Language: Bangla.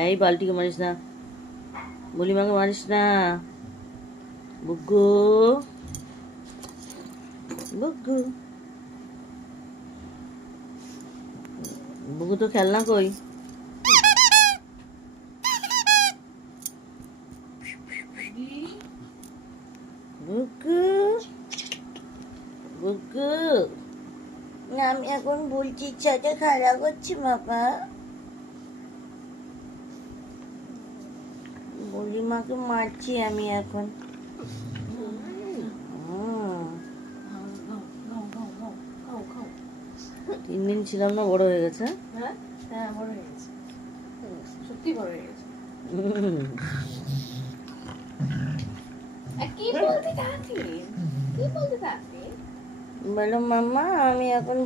এই বালতিকে মারিস না, বলিমাকে মারিস না। বুগ্গু বুগ্গু বুগু তো খেলনা কই? বুগ্গু বুগ্গু, আমি এখন বলছি ইচ্ছাটা খারাপ হচ্ছে বাবা। বলিমাকে মারছি আমি এখন। 3 দিন ছিলাম না, বড় হয়ে গেছে। হ্যাঁ হ্যাঁ, বড় হয়ে গেছে, সত্যি বড় হয়ে গেছে। কি বলতে চাচ্ছিস? বলো মাম্মা, আমি এখন